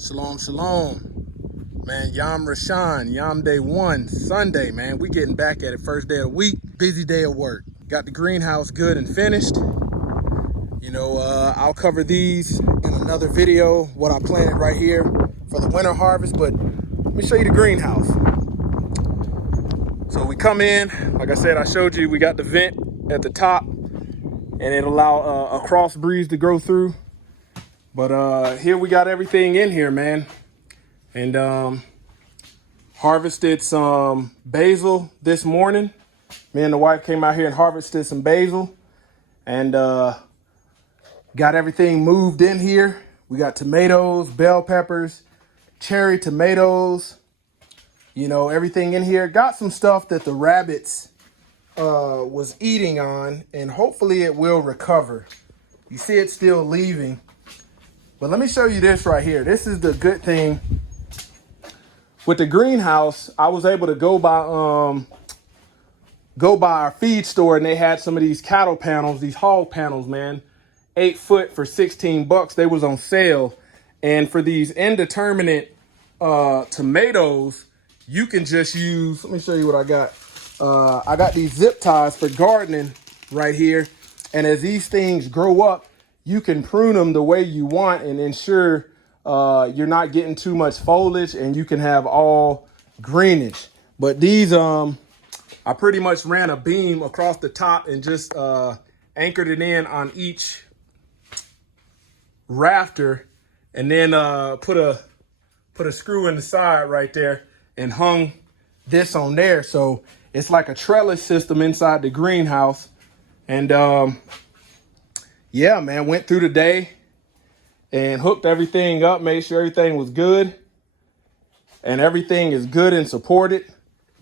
Shalom, shalom. Man, Yom Rashan, Yom Day 1, Sunday, man. We getting back at it, first day of the week, busy day of work. Got the greenhouse good and finished. I'll cover these in another video, what I planted right here for the winter harvest, but let me show you the greenhouse. So we come in, like I said, I showed you, we got the vent at the top, and it'll allow a cross breeze to grow through. But here we got everything in here, man. And harvested some basil this morning. Me and the wife came out here and harvested some basil and got everything moved in here. We got tomatoes, bell peppers, cherry tomatoes, everything in here. Got some stuff that the rabbits was eating on, and hopefully it will recover. You see it still leaving. But let me show you this right here. This is the good thing. With the greenhouse, I was able to go by our feed store, and they had some of these cattle panels, these hog panels, man, 8 foot for $16. They was on sale. And for these indeterminate tomatoes, you can just use, let me show you what I got. I got these zip ties for gardening right here. And as these things grow up, you can prune them the way you want and ensure you're not getting too much foliage, and you can have all greenage. But these, I pretty much ran a beam across the top and just anchored it in on each rafter, and then put a screw in the side right there and hung this on there. So it's like a trellis system inside the greenhouse. And yeah, man, went through the day and hooked everything up, made sure everything was good, and everything is good and supported.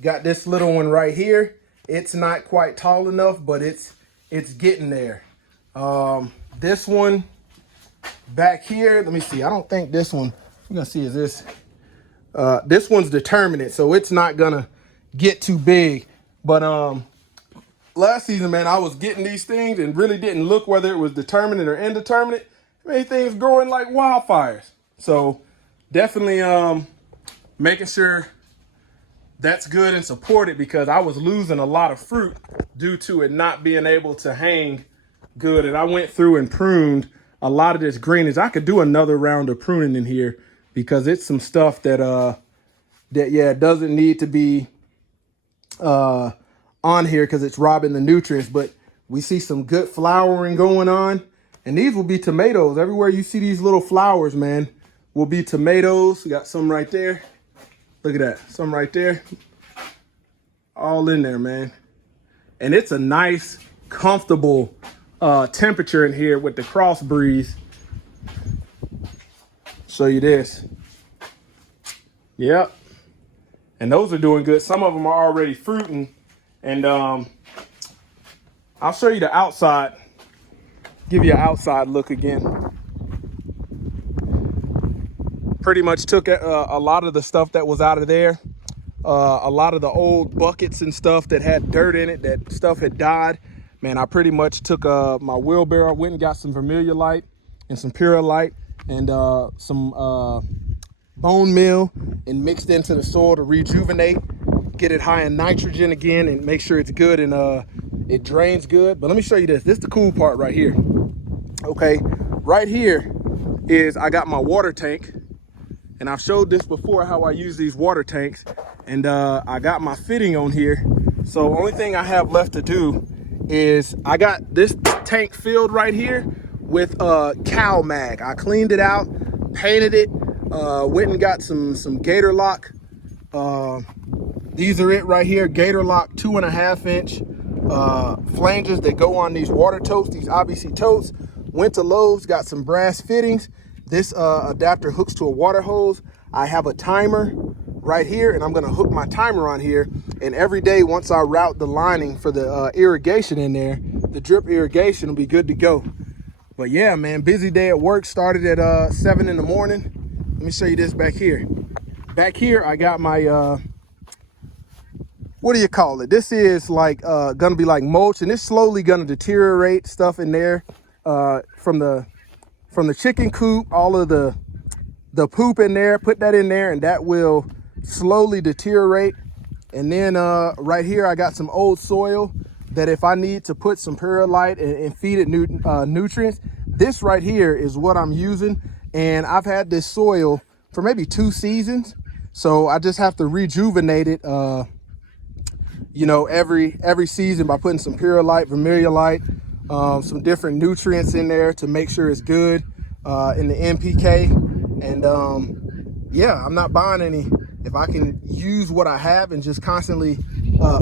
Got this little one right here. It's not quite tall enough, but it's getting there. This one back here, let me see. I don't think this one, we're gonna see, is this. This one's determinate, so it's not gonna get too big. But last season, man, I was getting these things and really didn't look whether it was determinate or indeterminate. Made things growing like wildfires. So definitely making sure that's good and supported, because I was losing a lot of fruit due to it not being able to hang good. And I went through and pruned a lot of this greenage. I could do another round of pruning in here, because it's some stuff that doesn't need to be on here because it's robbing the nutrients. But we see some good flowering going on. And these will be tomatoes. Everywhere you see these little flowers, man, will be tomatoes. We got some right there. Look at that. Some right there. All in there, man. And it's a nice, comfortable temperature in here with the cross breeze. Show you this. Yep. And those are doing good. Some of them are already fruiting. And I'll show you the outside. Give you an outside look again. Pretty much took a lot of the stuff that was out of there. A lot of the old buckets and stuff that had dirt in it, that stuff had died. Man, I pretty much took my wheelbarrow, went and got some vermilion and some Purolite and some bone meal, and mixed into the soil to rejuvenate, get it high in nitrogen again, and make sure it's good and it drains good. But let me show you this. This is the cool part right here. Okay, right here is, I got my water tank, and I've showed this before how I use these water tanks, and I got my fitting on here. So only thing I have left to do is, I got this tank filled right here with cow mag. I cleaned it out, painted it, went and got some Gator Lock. These are it right here, Gator Lock 2.5 inch flanges that go on these water totes, these IBC totes. Went to Lowe's, got some brass fittings. This adapter hooks to a water hose. I have a timer right here, and I'm gonna hook my timer on here. And every day, once I route the lining for the irrigation in there, the drip irrigation will be good to go. But yeah, man, busy day at work. Started at 7 in the morning. Let me show you this back here. Back here, I got my, what do you call it? This is like gonna be like mulch, and it's slowly gonna deteriorate stuff in there from the chicken coop, all of the the poop in there, put that in there, and that will slowly deteriorate. And then right here, I got some old soil that if I need to put some perlite and feed it nutrients, this right here is what I'm using. And I've had this soil for maybe 2 seasons. So I just have to rejuvenate it, you know, every season by putting some perlite, vermiliolite, some different nutrients in there to make sure it's good in the NPK. And yeah, I'm not buying any. If I can use what I have and just constantly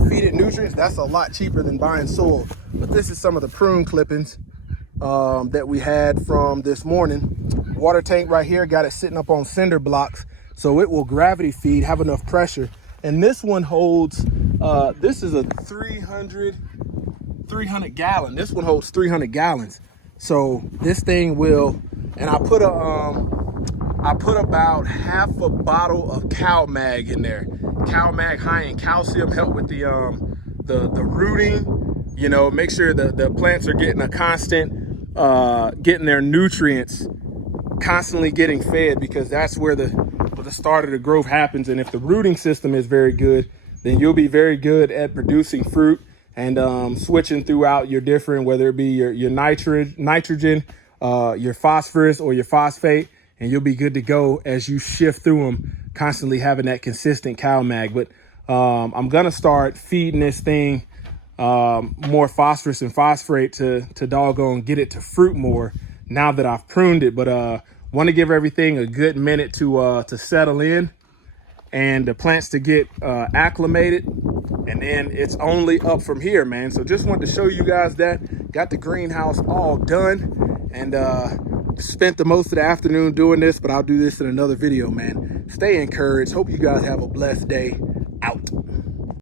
feed it nutrients, that's a lot cheaper than buying soil. But this is some of the prune clippings that we had from this morning. Water tank right here, got it sitting up on cinder blocks, so it will gravity feed, have enough pressure. And this one holds, this is a 300 gallon. This one holds 300 gallons. So this thing will, and I put about half a bottle of Cow Mag in there. Cow Mag high in calcium, help with the rooting, you know, make sure the plants are getting a constant, getting their nutrients constantly getting fed, because that's where the start of the growth happens. And if the rooting system is very good, then you'll be very good at producing fruit and switching throughout your different, whether it be your nitrogen, your phosphorus, or your phosphate, and you'll be good to go as you shift through them, constantly having that consistent Cow Mag. But I'm gonna start feeding this thing more phosphorus and phosphate to doggone get it to fruit more now that I've pruned it. But want to give everything a good minute to settle in and the plants to get acclimated, and then it's only up from here, man. So just wanted to show you guys that. Got the greenhouse all done, and spent the most of the afternoon doing this, but I'll do this in another video, man. Stay encouraged. Hope you guys have a blessed day. Out.